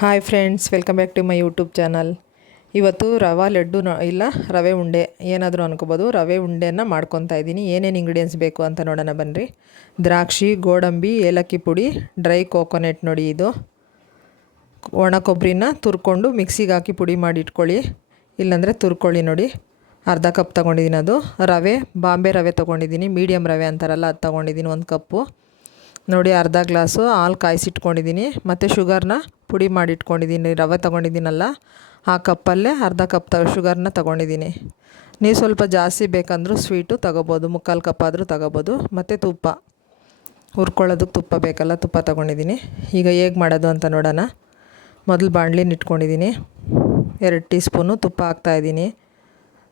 Hi friends, welcome back to my YouTube channel. ಇವತ್ತು ರವೆ ಲಡ್ಡು ಇಲ್ಲ ರವೆ ಉಂಡೆ ಏನಾದರೂ ಅನ್ಕೋಬೋದು. ರವೆ ಉಂಡೆನ ಮಾಡ್ಕೊತಾ ಇದ್ದೀನಿ. ಏನೇನು ಇಂಗ್ರೀಡಿಯೆಂಟ್ಸ್ ಬೇಕು ಅಂತ ನೋಡೋಣ ಬನ್ನಿರಿ. ದ್ರಾಕ್ಷಿ, ಗೋಡಂಬಿ, ಏಲಕ್ಕಿ ಪುಡಿ, ಡ್ರೈ ಕೋಕೋನೆಟ್ ನೋಡಿ, ಇದು ಒಣ ಕೊಬ್ಬರಿನ ತುರ್ಕೊಂಡು ಮಿಕ್ಸಿಗೆ ಹಾಕಿ ಪುಡಿ ಮಾಡಿ ಇಟ್ಕೊಳ್ಳಿ, ಇಲ್ಲಾಂದರೆ ತುರ್ಕೊಳ್ಳಿ. ನೋಡಿ, ಅರ್ಧ ಕಪ್ ತೊಗೊಂಡಿದ್ದೀನಿ. ಅದು ರವೆ ಬಾಂಬೆ ರವೆ ತೊಗೊಂಡಿದ್ದೀನಿ, ಮೀಡಿಯಮ್ ರವೆ ಅಂತಾರಲ್ಲ ಅದು ತೊಗೊಂಡಿದ್ದೀನಿ, 1 ಕಪ್ಪು. ನೋಡಿ, ಅರ್ಧ ಗ್ಲಾಸು ಹಾಲು ಕಾಯಿಸಿಟ್ಕೊಂಡಿದ್ದೀನಿ. ಮತ್ತು ಶುಗರ್ನ ಪುಡಿ ಮಾಡಿ ಇಟ್ಕೊಂಡಿದ್ದೀನಿ. ರವೆ ತೊಗೊಂಡಿದ್ದೀನಲ್ಲ ಆ ಕಪ್ಪಲ್ಲೇ ಅರ್ಧ ಕಪ್ ಶುಗರ್ನ ತೊಗೊಂಡಿದ್ದೀನಿ. ನೀವು ಸ್ವಲ್ಪ ಜಾಸ್ತಿ ಬೇಕಂದ್ರೂ ಸ್ವೀಟು ತೊಗೋಬೋದು, 3/4 ಕಪ್ ಆದರೂ ತೊಗೋಬೋದು. ಮತ್ತು ತುಪ್ಪ ಹುರ್ಕೊಳ್ಳೋದಕ್ಕೆ ತುಪ್ಪ ಬೇಕಲ್ಲ, ತುಪ್ಪ ತೊಗೊಂಡಿದ್ದೀನಿ. ಈಗ ಹೇಗೆ ಮಾಡೋದು ಅಂತ ನೋಡೋಣ. ಮೊದಲು ಬಾಣಲಿನ ಇಟ್ಕೊಂಡಿದ್ದೀನಿ, 2 ಟೀ ಸ್ಪೂನು ತುಪ್ಪ ಹಾಕ್ತಾಯಿದ್ದೀನಿ.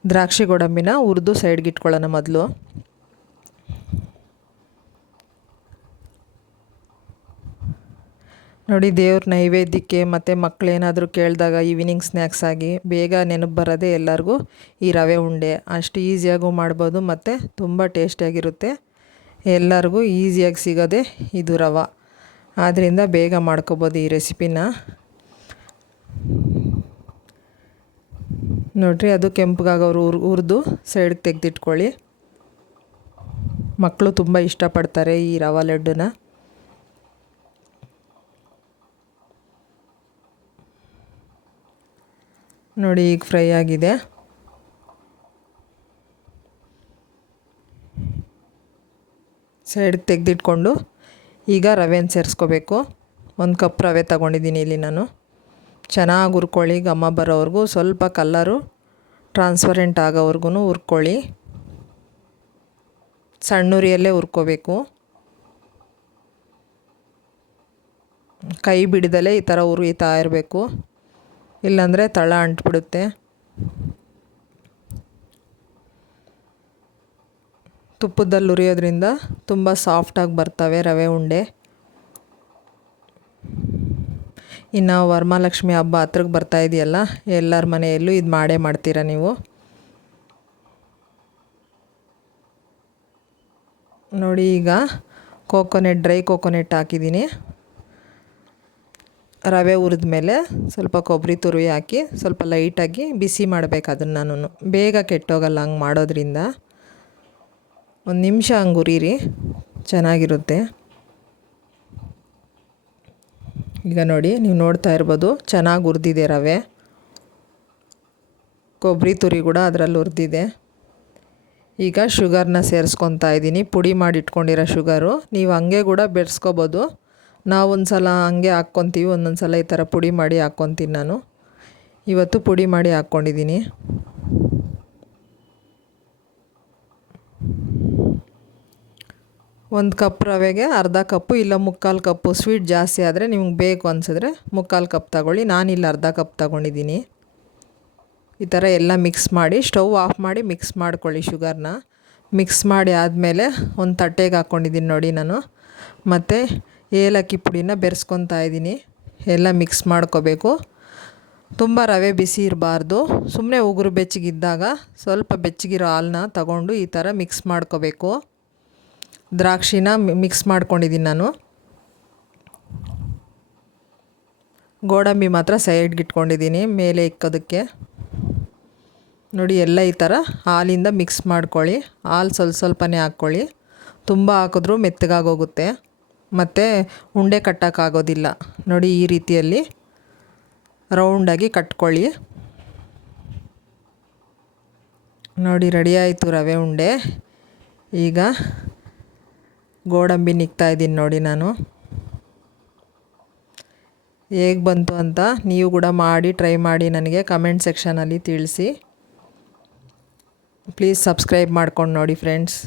ದ್ರಾಕ್ಷಿ ಗೋಡಂಬಿನ ಹುರಿದು ಸೈಡ್ಗೆ ಇಟ್ಕೊಳ್ಳೋಣ ಮೊದಲು. ನೋಡಿ, ದೇವ್ರ ನೈವೇದ್ಯಕ್ಕೆ ಮತ್ತು ಮಕ್ಕಳೇನಾದರೂ ಕೇಳಿದಾಗ ಈವ್ನಿಂಗ್ ಸ್ನ್ಯಾಕ್ಸ್ ಆಗಿ ಬೇಗ ನೆನಪು ಬರೋದೇ ಎಲ್ಲರಿಗೂ ಈ ರವೆ ಉಂಡೆ. ಅಷ್ಟು ಈಸಿಯಾಗೂ ಮಾಡ್ಬೋದು ಮತ್ತು ತುಂಬ ಟೇಸ್ಟಿಯಾಗಿರುತ್ತೆ. ಎಲ್ಲರಿಗೂ ಈಸಿಯಾಗಿ ಸಿಗೋದೇ ಇದು ರವೆ, ಆದ್ದರಿಂದ ಬೇಗ ಮಾಡ್ಕೊಬೋದು ಈ ರೆಸಿಪಿನ. ನೋಡಿರಿ, ಅದು ಕೆಂಪಗಾಗೋರು ಹುರಿದು ಸೈಡ್ಗೆ ತೆಗೆದಿಟ್ಕೊಳ್ಳಿ. ಮಕ್ಕಳು ತುಂಬ ಇಷ್ಟಪಡ್ತಾರೆ ಈ ರವೆ ಲಡ್ಡುನ. ನೋಡಿ, ಈಗ ಫ್ರೈ ಆಗಿದೆ. ಸೈಡ್ಗೆ ತೆಗೆದಿಟ್ಕೊಂಡು ಈಗ ರವೆನ ಸೇರಿಸ್ಕೋಬೇಕು. 1 ಕಪ್ ರವೆ ತೊಗೊಂಡಿದ್ದೀನಿ ಇಲ್ಲಿ ನಾನು. ಚೆನ್ನಾಗಿ ಹುರ್ಕೊಳ್ಳಿ, ಘಮ ಬರೋವರೆಗೂ, ಸ್ವಲ್ಪ ಕಲ್ಲರು ಟ್ರಾನ್ಸ್ಪರೆಂಟ್ ಆಗೋವರೆಗೂ ಹುರ್ಕೊಳ್ಳಿ. ಸಣ್ಣುರಿಯಲ್ಲೇ ಹುರ್ಕೋಬೇಕು, ಕೈ ಬಿಡದಲೇ ಈ ಥರ ಹುರಿತಾ ಇರಬೇಕು, ಇಲ್ಲಾಂದರೆ ತಳ ಅಂಟ್ಬಿಡುತ್ತೆ. ತುಪ್ಪದಲ್ಲಿ ಹುರಿಯೋದ್ರಿಂದ ತುಂಬ ಸಾಫ್ಟಾಗಿ ಬರ್ತವೆ ರವೆ ಉಂಡೆ. ಇನ್ನು ವರಮಹಾಲಕ್ಷ್ಮಿ ಹಬ್ಬ ಹತ್ರಕ್ಕೆ ಬರ್ತಾ ಇದೆಯಲ್ಲ, ಎಲ್ಲರ ಮನೆಯಲ್ಲೂ ಇದು ಮಾಡೇ ಮಾಡ್ತೀರ ನೀವು. ನೋಡಿ, ಈಗ ಡ್ರೈ ಕೋಕೋನೆಟ್ ಹಾಕಿದ್ದೀನಿ. ರವೆ ಹುರಿದ ಮೇಲೆ ಸ್ವಲ್ಪ ಕೊಬ್ಬರಿ ತುರಿ ಹಾಕಿ ಸ್ವಲ್ಪ ಲೈಟಾಗಿ ಬಿಸಿ ಮಾಡಬೇಕು. ಅದನ್ನು ನಾನು ಬೇಗ ಕೆಟ್ಟೋಗಲ್ಲ ಹಂಗೆ ಮಾಡೋದ್ರಿಂದ. 1 ನಿಮಿಷ ಹಂಗೆ ಹುರಿರಿ, ಚೆನ್ನಾಗಿರುತ್ತೆ. ಈಗ ನೋಡಿ, ನೀವು ನೋಡ್ತಾ ಇರ್ಬೋದು, ಚೆನ್ನಾಗಿ ಹುರಿದಿದೆ ರವೆ. ಕೊಬ್ಬರಿ ತುರಿ ಕೂಡ ಅದರಲ್ಲಿ ಹುರಿದಿದೆ. ಈಗ ಶುಗರ್ನ ಸೇರಿಸ್ಕೊತಾ ಇದ್ದೀನಿ, ಪುಡಿ ಮಾಡಿ ಇಟ್ಕೊಂಡಿರೋ ಶುಗರು. ನೀವು ಹಂಗೆ ಕೂಡ ಬೆರೆಸ್ಕೋಬೋದು. ನಾವು ಒಂದು ಸಲ ಹಂಗೆ ಹಾಕ್ಕೊತೀವಿ, ಒಂದೊಂದು ಸಲ ಈ ಥರ ಪುಡಿ ಮಾಡಿ ಹಾಕ್ಕೊತೀನಿ ನಾನು. ಇವತ್ತು ಪುಡಿ ಮಾಡಿ ಹಾಕ್ಕೊಂಡಿದ್ದೀನಿ. ಒಂದು ಕಪ್ ರವೆಗೆ ಅರ್ಧ ಕಪ್ಪು ಇಲ್ಲ 3/4 ಕಪ್ಪು. ಸ್ವೀಟ್ ಜಾಸ್ತಿ ಆದರೆ ನಿಮ್ಗೆ ಬೇಕು ಅನಿಸಿದ್ರೆ 3/4 ಕಪ್ ತಗೊಳ್ಳಿ. ನಾನಿಲ್ಲಿ ಅರ್ಧ ಕಪ್ ತಗೊಂಡಿದ್ದೀನಿ. ಈ ಥರ ಎಲ್ಲ ಮಿಕ್ಸ್ ಮಾಡಿ ಸ್ಟವ್ ಆಫ್ ಮಾಡಿ ಮಿಕ್ಸ್ ಮಾಡ್ಕೊಳ್ಳಿ. ಶುಗರ್ನ ಮಿಕ್ಸ್ ಮಾಡಿ ಆದಮೇಲೆ ಒಂದು ತಟ್ಟೆಗೆ ಹಾಕ್ಕೊಂಡಿದ್ದೀನಿ ನೋಡಿ ನಾನು. ಮತ್ತು ಏಲಕ್ಕಿ ಪುಡಿನ ಬೆರೆಸ್ಕೊತಾ ಇದ್ದೀನಿ. ಎಲ್ಲ ಮಿಕ್ಸ್ ಮಾಡ್ಕೋಬೇಕು. ತುಂಬ ರವೆ ಬಿಸಿ ಇರಬಾರ್ದು. ಸುಮ್ಮನೆ ಉಗುರು ಬೆಚ್ಚಗಿದ್ದಾಗ ಸ್ವಲ್ಪ ಬೆಚ್ಚಗಿರೋ ಹಾಲನ್ನ ತಗೊಂಡು ಈ ಥರ ಮಿಕ್ಸ್ ಮಾಡ್ಕೋಬೇಕು. ದ್ರಾಕ್ಷಿನ ಮಿಕ್ಸ್ ಮಾಡ್ಕೊಂಡಿದ್ದೀನಿ ನಾನು. ಗೋಡಂಬಿ ಮಾತ್ರ ಸೈಡ್ಗೆ ಇಟ್ಕೊಂಡಿದ್ದೀನಿ ಮೇಲೆ ಇಕ್ಕೋದಕ್ಕೆ. ನೋಡಿ, ಎಲ್ಲ ಈ ಥರ ಹಾಲಿಂದ ಮಿಕ್ಸ್ ಮಾಡ್ಕೊಳ್ಳಿ. ಹಾಲು ಸ್ವಲ್ಪನೇ ಹಾಕ್ಕೊಳ್ಳಿ, ತುಂಬ ಹಾಕಿದ್ರೂ ಮೆತ್ತಗಾಗೋಗುತ್ತೆ ಮತ್ತು ಉಂಡೆ ಕಟ್ಟೋಕ್ಕಾಗೋದಿಲ್ಲ. ನೋಡಿ, ಈ ರೀತಿಯಲ್ಲಿ ರೌಂಡಾಗಿ ಕಟ್ಕೊಳ್ಳಿ. ನೋಡಿ, ರೆಡಿ ಆಯಿತು ರವೆ ಉಂಡೆ. ಈಗ ಗೋಡಂಬಿ ಇದ್ದೀನಿ ನೋಡಿ ನಾನು. ಹೇಗೆ ಬಂತು ಅಂತ ನೀವು ಕೂಡ ಮಾಡಿ ಟ್ರೈ ಮಾಡಿ ನನಗೆ ಕಮೆಂಟ್ ಸೆಕ್ಷನಲ್ಲಿ ತಿಳಿಸಿ. ಪ್ಲೀಸ್ ಸಬ್ಸ್ಕ್ರೈಬ್ ಮಾಡ್ಕೊಂಡು ನೋಡಿ ಫ್ರೆಂಡ್ಸ್.